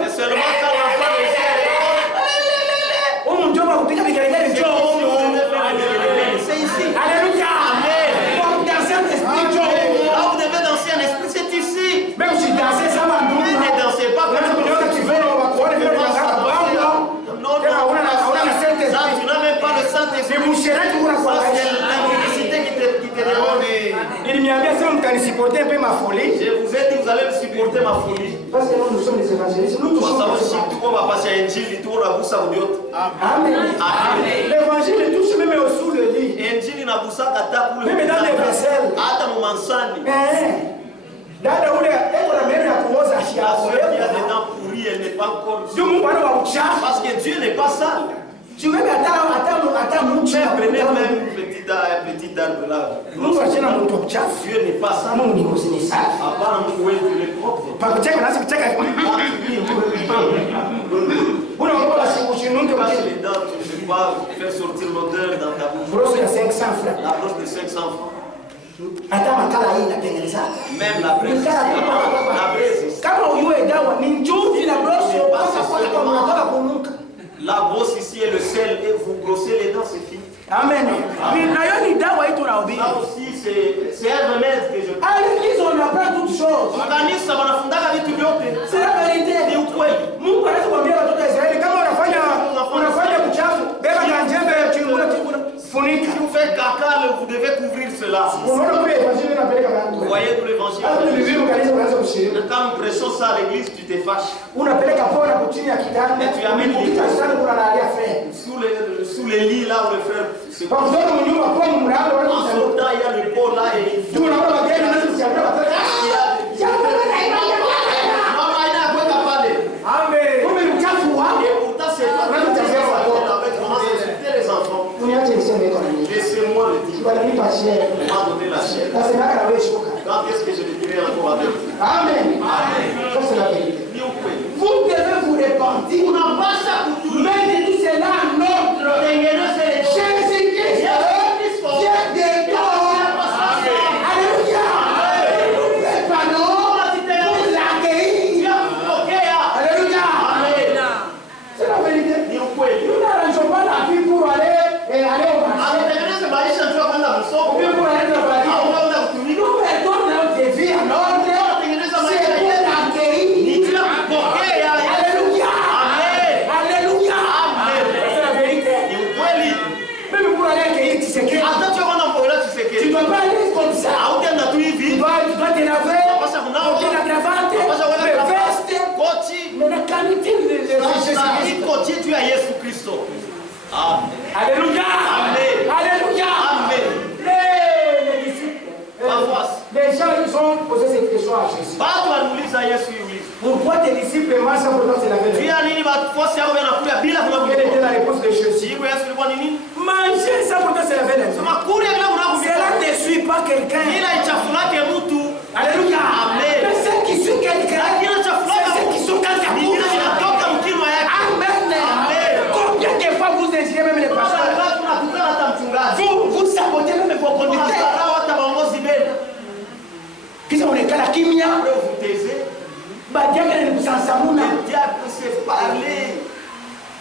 C'est seulement quand l'enfant c'est ici. Alléluia. Amen. Là vous devez danser un esprit, c'est ici. Même si danser ça va nous. Ne dansez pas comme tu veux. Non, tu n'as même pas le Saint-Esprit. C'est l'impudicité qui te dérange. Il m'a bien dit que vous supporter un peu ma folie. Je vous ai dit vous allez supporter ma folie. Parce que nous sommes des évangélistes. Nous touchons Amen. L'évangile touche même sous le lit. Même dans les vaisselles. Dada ule eko na meno ya kuoza La soeur qui a des dents pourries, elle n'est pas encore. Parce que Dieu n'est pas sale. Tu veux prenez même un petit arbre là. Dieu n'est pas sale. À part un mouet, il est propre. Les dents, tu ne peux pas faire sortir l'odeur dans ta bouche. Brosse de 500 francs. La brosse de 500 francs. Même la braise. La brosse ici est le sel et vous brossez les dents, c'est fini. Amen. Ça aussi, c'est un remède que je. À l'église, on apprend toutes choses. C'est la vérité. Mungu anaweza kuambia watoto wa Israeli kama unafanya uchafu, beba ganjembe funika. Si vous faites caca, vous devez couvrir cela. Vous voyez tout l'évangile. Quand nous prêchons ça à l'église, tu te fâches. Et tu amènes sous les lits là où le frère se couche. En sautant, il y a le pot là et il faut. Amen. Et pourtant, c'est pas comment insulter les enfants. chair. On m'a donné la chair. Quand est-ce que je le dirai encore avec vous? Amen. Ça c'est la vérité. Vous devez vous repentir. Mettez tout cela en ordre. Jésus-Christ vient de toi. Alléluia. Nous préparons pour l'accueillir. Alléluia. C'est la vérité. Nous n'arrangeons pas la vie pour aller au marché. Ou bien pour aller travailler. Nous mettons notre vie en ordre. C'est pour l'accueillir. Alléluia. Alléluia. C'est la vérité. Même pour aller accueillir Tshisekedi. Tu ne dois pas aller comme ça. Tu dois t'énerver. Porter la cravate. Le veste. Mais la qualité de Jésus-Christ. Tu as Jésus Christ. Amen. Alléluia. Amen. Alléluia. Amen. Les disciples. Les gens ils ont posé cette question à Jésus. Pourquoi tes disciples marchent sans porter la veste? Quelle était la réponse de Jésus? Manger sans porter la veste. Cela ne suit pas quelqu'un. Alléluia. Mais ceux qui suivent quelqu'un, c'est ceux qui sont dans ta bouche. Amen. Combien de fois vous injuriez même les pasteurs? Vous sabotez même vos conducteurs. Qu'est-ce qu'on est là, Kimia?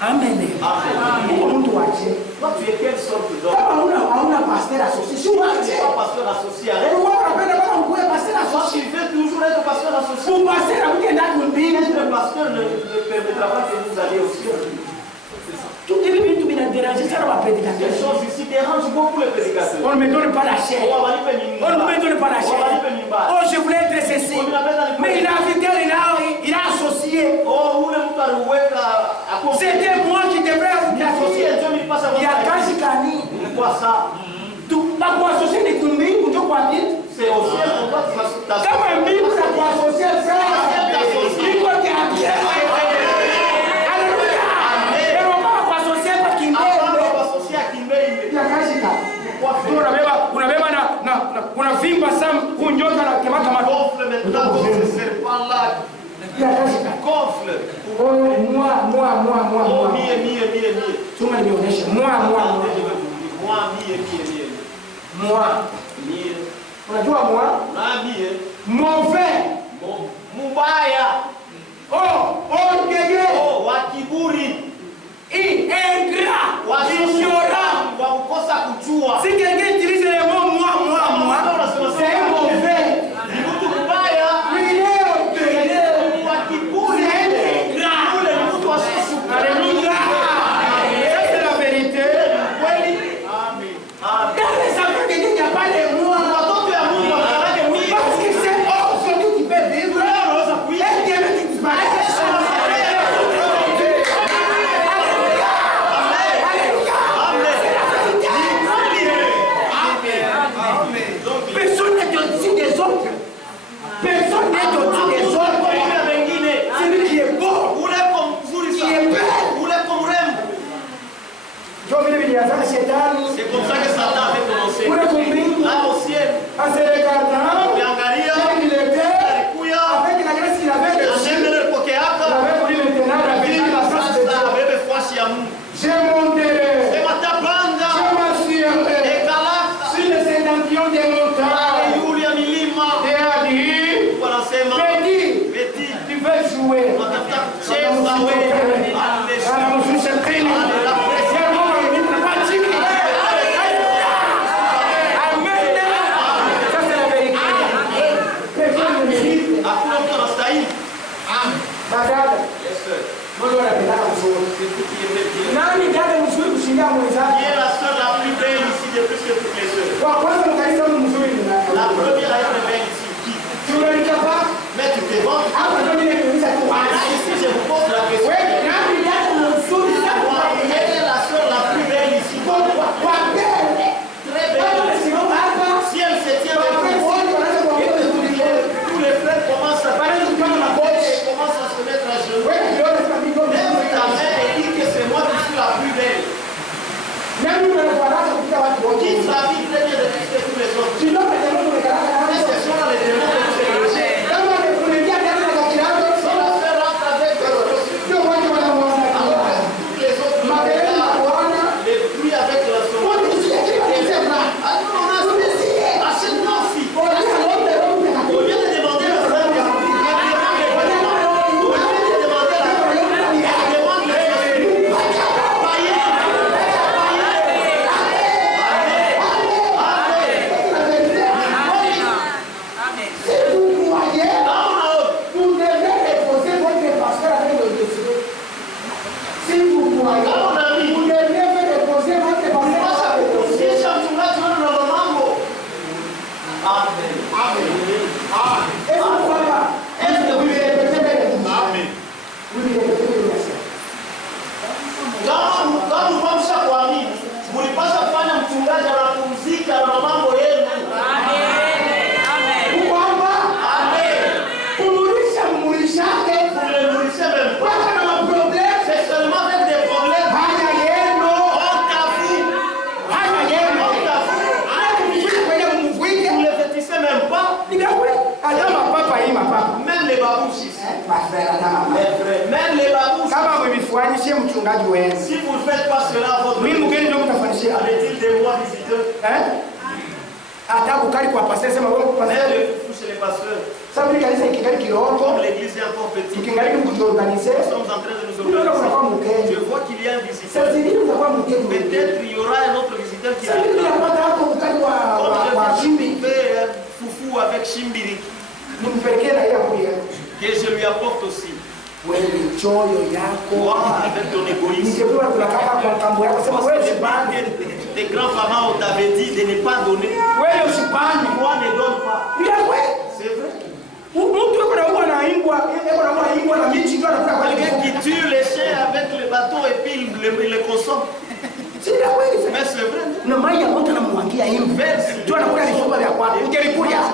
Amen. Amen. Toi, tu es quelle sorte d'homme? On a pasteur associé. Tu n'es pas pasteur associé. Tu veux toujours être pasteur associé. Pour passer la week-end, le pasteur ne permettra pas que vous alliez au ciel. Tout est bien, tout bien dérangé, ça va prédicateur. Les choses ici dérangent beaucoup les prédicateurs. On ne me donne pas la chair. On ne me donne pas la chair. Oh, je voulais être ceci. Mais il a invité, il a associé. C'était moi qui devrais associer. Il y a Kajikani. Quoi ça? Tout pas pour associer des Kumbi, ou tout quoi dire? C'est au ciel pour toi, tu vas comme un bible, ça peut associer le frère. Il faut qu'il y ait un bien. Unavimba sana kunyoka na kemaka gonfle maintenant dans ce serpent là. Gonfle. Oh moi. Oh mie. Tu m'as dit moi. Mie. Unajua moi? Mie. Mauvais. Mubaya. Oh orgueilleux. Oh wa kiburi. Ingrat. Wa ignorant. Wa kukosa kujua. Si quelqu'un utilise le mot moi, c'est un mauvais. Il est orgueilleux. C'est ingrat. Alléluia. Ça c'est la vérité. Dans les enfants de Dieu, il n'y a pas de moi. Parce que c'est celui qui peut vivre. Et Dieu qui disparaît. Personne n'est au-dessus des autres. Celui qui est beau, qui est belle. C'est comme ça que Satan avait commencé. Là au ciel, avec la grâce qu'il avait je monterai, je m'assurerai sur le sédention des montagnes. Et a dit, Petit, tu veux jouer. Qui est la soeur la plus belle ici de plus que toutes les soeurs? La première est très belle ici. Qui? Mais tu te vends? Ici, je vous pose la question. Quelle est la soeur la plus belle ici? Très belle. Si elle se tient avec vous, tous les frères commencent à se mettre à genoux. Même ta mère dit que c'est moi qui suis la plus belle. Qui sa vie très bien de le nourrissez même pas. C'est seulement avec des problèmes. Vous ne les vêtissez même pas. Même les babouches ici. Même les babouches. Si vous ne faites pas cela, votre dit de moi visiteur. Même le fou chez les pasteurs. Comme l'église est encore petite, nous sommes en train de nous organiser. Je vois qu'il y a un visiteur. Peut-être il y aura un autre visiteur qui viendra. Comme je fais un foufou avec Chimbiri. Que je lui apporte aussi. Avec ton égoïsme. Tes grands-parents t'avaient dit de ne pas donner. Moi, ne donne pas. C'est vrai. Quelqu'un qui tue les chiens avec le bâton et puis il les consomme. Mais c'est vrai.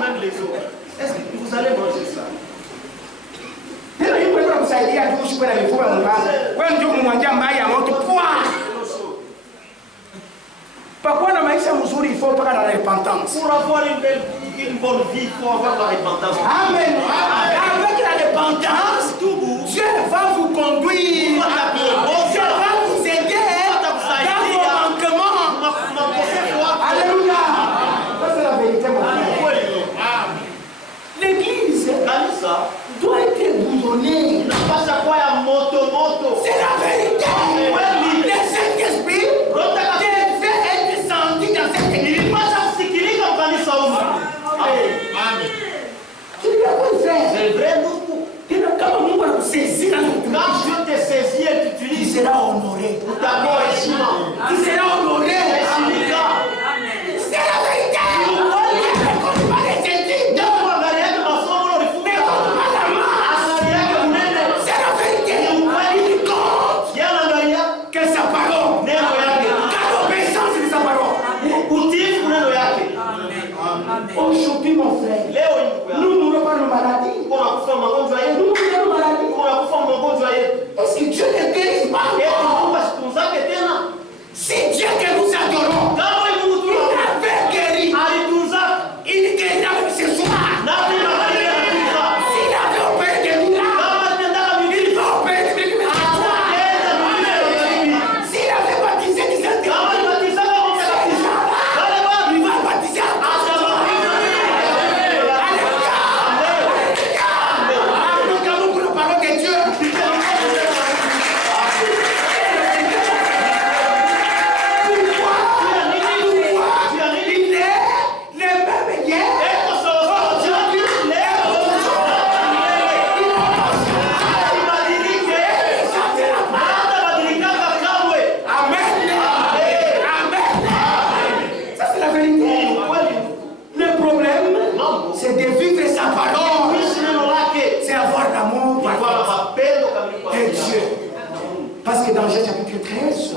Même les autres. Est-ce que vous allez manger ça? Pourquoi la maïs mzuri il faut pas la repentance. Pour avoir une bonne vie, il faut avoir la repentance. Amen. Avec la repentance, Dieu va vous conduire. Dieu va vous aider dans vos manquements. Alléluia. Ça c'est la vérité. L'église doit être boulonnée. C'est la vérité. Le Saint-Esprit c'est vrai, quand Dieu te saisit et t'utilise, il sera honoré. Il sera honoré. C'est la vérité. C'est la vérité. Il compte que sa parole. Car l'obéissance de sa parole. Aujourd'hui, mon frère, nous n'aurons pas de maladie. Nous n'aurons pas de maladie. Est-ce que Dieu ne guérit pas? C'est Dieu que nous adorons. Il avait guéri. Il guérira même ce soir. S'il avait opéré des miracles, il va opérer des miracles. S'il avait baptisé des Saint-Esprit, il va baptiser. Parce que dans Jean chapitre 13,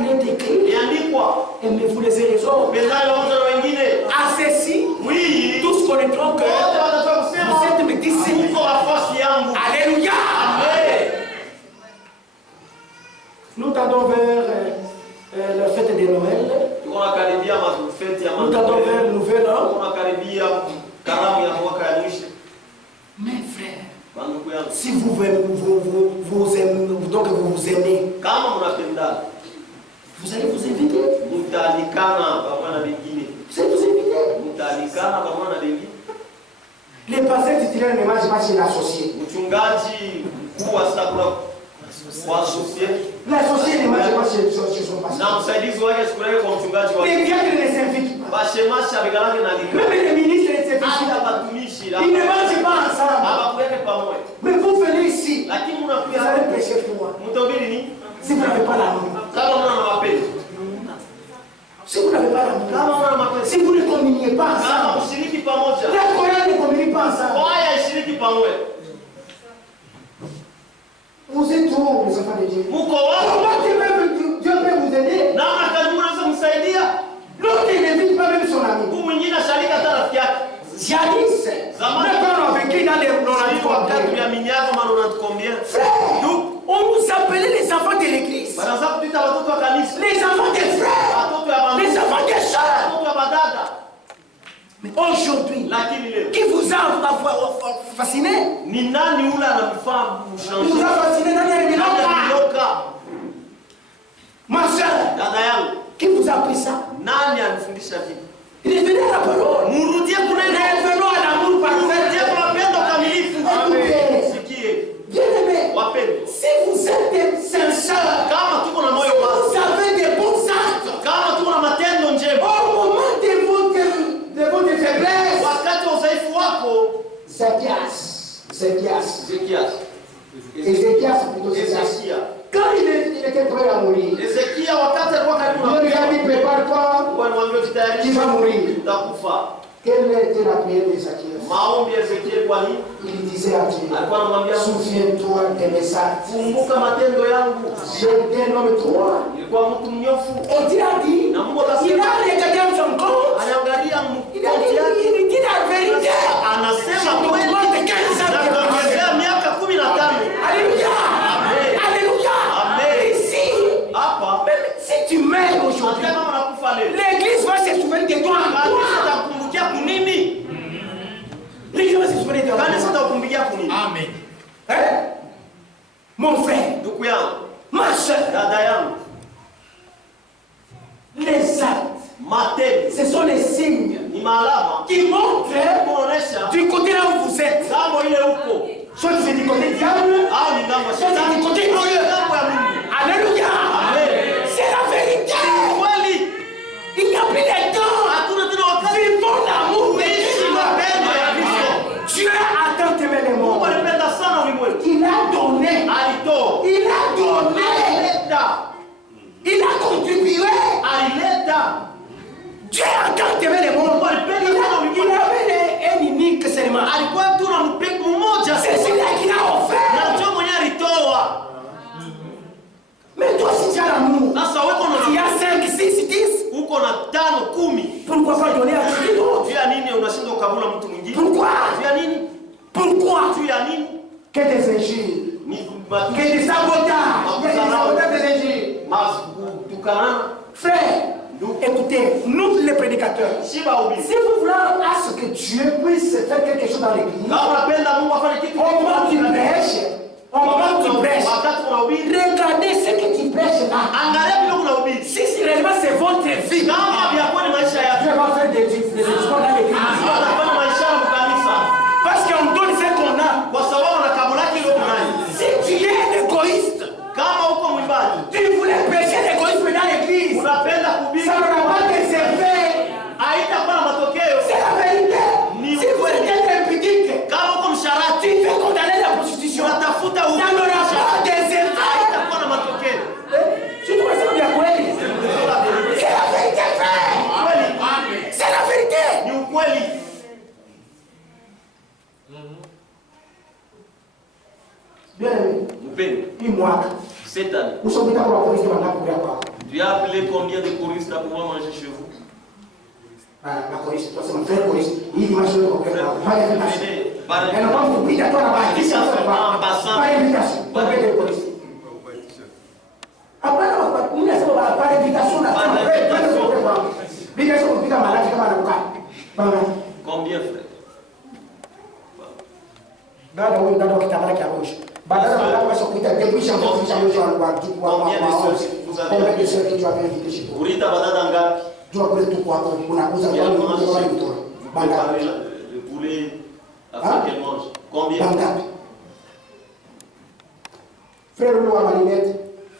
il est écrit, aimez-vous les uns les autres. À ceci, tous connaîtront que vous êtes mes disciples. Alléluia. Nous tendons vers la fête de Noël. Nous tendons vers le nouvel an. Mes frères, si vous vous aimez, donc vous vous aimez, vous allez vous inviter. Vous allez vous inviter. Les pasteurs titulaires ne mangent pas chez l'associé. L'associé ne mange pas chez son pasteur. Les diacres ne s'invitent pas. Même les ministres ne s'invitent pas. Ils ne mangent pas ensemble. Mais vous venez ici. Vous allez prêcher pour moi. Si vous n'avez pas l'amour. Si vous n'avez pas l'amour. Si vous ne communiez pas ensemble. La Corée ne communie pas ensemble. Vous êtes où, les enfants de Dieu? Comment Dieu peut vous aider? L'autre il n'invite pas même son ami. Jadis, le père avec écrit dans les 90 combien. Frère, on nous appelait les enfants de l'église. Les enfants des frères. Les enfants des sœurs. Mais aujourd'hui, qui vous a fasciné? Qui vous a fasciné? Ma soeur, qui vous a appris ça? Revenez à la parole. Revenons à l'amour parfait. Bien-aimé, si vous êtes sincère, vous avez des bons actes, au moment de votre faiblesse, Ézéchias, plutôt Ézéchias. Quand il était prêt à mourir, Dieu lui a dit prépare-toi, tu vas mourir. Quelle était la prière d'Ézéchias? Il disait à Dieu, souviens-toi de mes actes. J'étais un homme droit. Et Dieu a dit, il a regardé son compte. Il a dit la vérité. Alléluia. Alléluia. Ici, même si tu meurs aujourd'hui, l'église va se souvenir de toi. L'église va se souvenir de toi. Amen. Hein? Mon frère, ma soeur, les actes, ce sont les signes qui montrent du côté là où vous êtes. Soit tu es du côté diable, soit tu es du côté glorieux. Alléluia. C'est la vérité. Il n'y a plus de temps. Vivons l'amour de Dieu. Dieu attend tes éléments. Il a donné. Il a contribué. Dieu attend tes éléments. Il avait un unique seulement. C'est celui-là qui l'a offert. Mais toi, si tu as l'amour, il y a 5, 6, 10. Pourquoi pas donner à quelqu'un d'autre? Pourquoi? Que des injures, que des sabotages, des injures. Frère, écoutez, nous les prédicateurs, si vous voulez à ce que Dieu puisse faire quelque chose dans l'église, au moment où tu prêches, regardez ce que tu prêches là. Si réellement c'est votre vie, Dieu va faire des exploits dans l'église. Parce qu'on donne ce qu'on a. Si tu es un égoïste, tu voulais prêcher l'égoïsme dans l'église, ça n'aura pas des effets. C'est la vérité. Si vous êtes impudique, tu fais condamner la prostitution, ça n'aura pas des effets. C'est la vérité, frère. C'est la vérité. Bien aimé, cette année, tu as appelé combien de choristes à pouvoir manger chez vous? La choriste, toi c'est mon frère choriste. Il dit ma soeur, pas d'invitation. Après, nous laissons pas d'invitation. Combien, frère? Combien de soeurs que tu avais invitées chez toi? Tu vas connaître tout quoi? Le poulet afin qu'elle mange. Combien? Frère Louis à Malinette.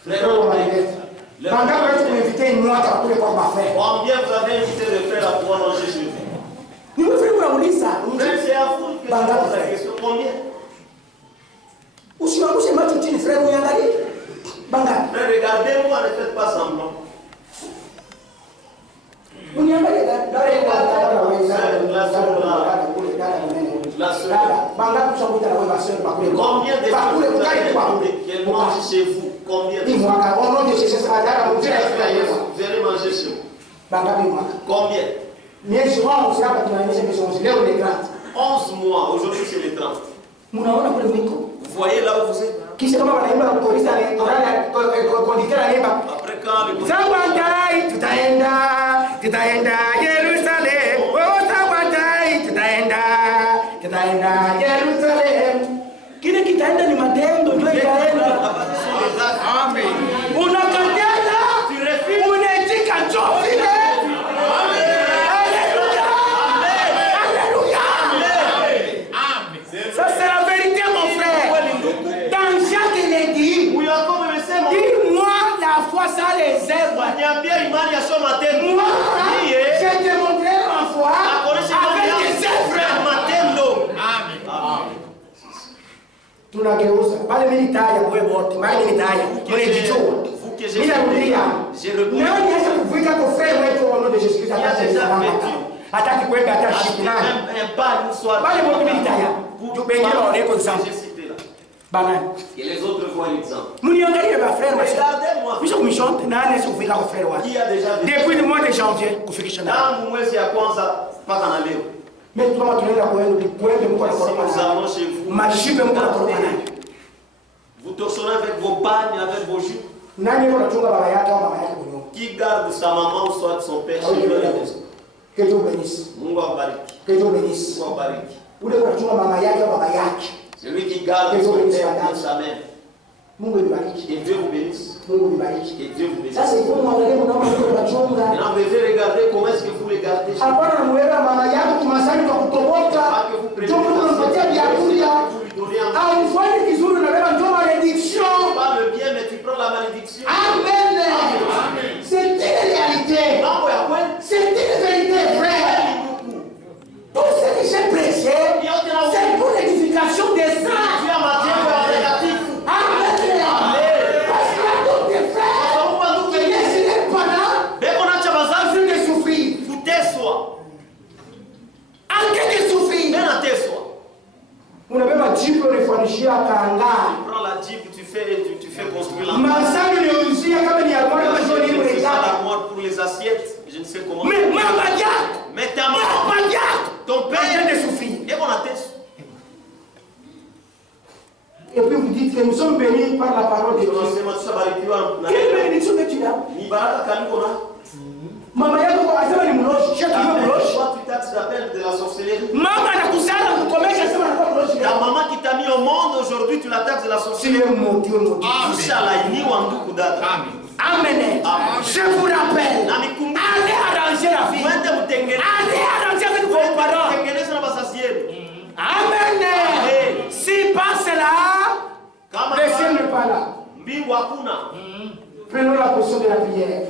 Frère Louis à Malinette. Combien vous avez invité le frère à pouvoir manger chez vous? Nous me faisons vous dire ça. C'est à vous que je pose la question. Combien? Où je suis ma tutine, frère Louis à Malinette. Frère, regardez-moi, ne faites pas semblant. Combien de qu'elle mange chez vous? Combien de vous allez manger chez vous? Combien? 11 mois, aujourd'hui c'est le 30. maintenant. Vous voyez là où vous êtes. Après quand le kile kitaenda ni matendo ndio itaenda. Amen. Unakatana, unaitika chofi. Alléluia. Alléluia. Amen. Ça c'est la vérité mon frère. Dans chaque église, dis-moi la foi ça les œuvres. Moi, j'ai démontré ma foi avec des œuvres. Amen. Tunageuza pale mimi nitaya kwa wote maana mimi nitaya mnejijua mimi narudia nani hasa kufika kwa frère wetu au nom de Jésus Christ hataki kwenda hata shiku nani pale wote mimi nitaya tubengine waone kwa exemple bana et les autres voient l'exemple. Mniangalie ba frère moi bisho kumshonte nani hasa kufika kwa frère wake depuis le mois de janvier kufikisha nani tangu mwezi ya kwanza mpaka na leo. Mais tu vas tourner la commune du point de mon vous torchonnez avec vos pagnes, avec vos jupes. Qui garde sa maman ou soit son père chez lui à la maison. Que Dieu bénisse. Que Dieu bénisse. Celui qui garde son père et sa mère. Et Dieu vous bénisse. Et Dieu vous bénisse. Ça c'est pour moi. Maintenant, vous devez regarder comment est-ce que vous les gardez. Pas que vous pas le bien, mais tu prends la malédiction. Amen. C'est une réalité. C'est une vérité vraie. Tout ce que j'ai prêché, c'est pour l'édification des saints. Tu prends la Jeep, tu fais construire l'armoire pour les assiettes, je ne sais comment. Mais ta maman, ton père, et mon atteste. Et puis vous dites que nous sommes bénis par la parole de Dieu. Quelle bénédiction que tu as? Mama yako kwa asema ni mloshi, shaka ni mloshi. Tu taxes l'appel de la sorcellerie. Mama anakusala kukomesha sema anakuwa mloshi. Ta maman qui t'a mis au monde aujourd'hui, tu la taxes de la sorcellerie. Amen. Je vous rappelle. Allez arranger la vie. Allez arranger avec vos parents. Amen. Si pas cela, le ciel n'est pas là. Prenons la position de la prière.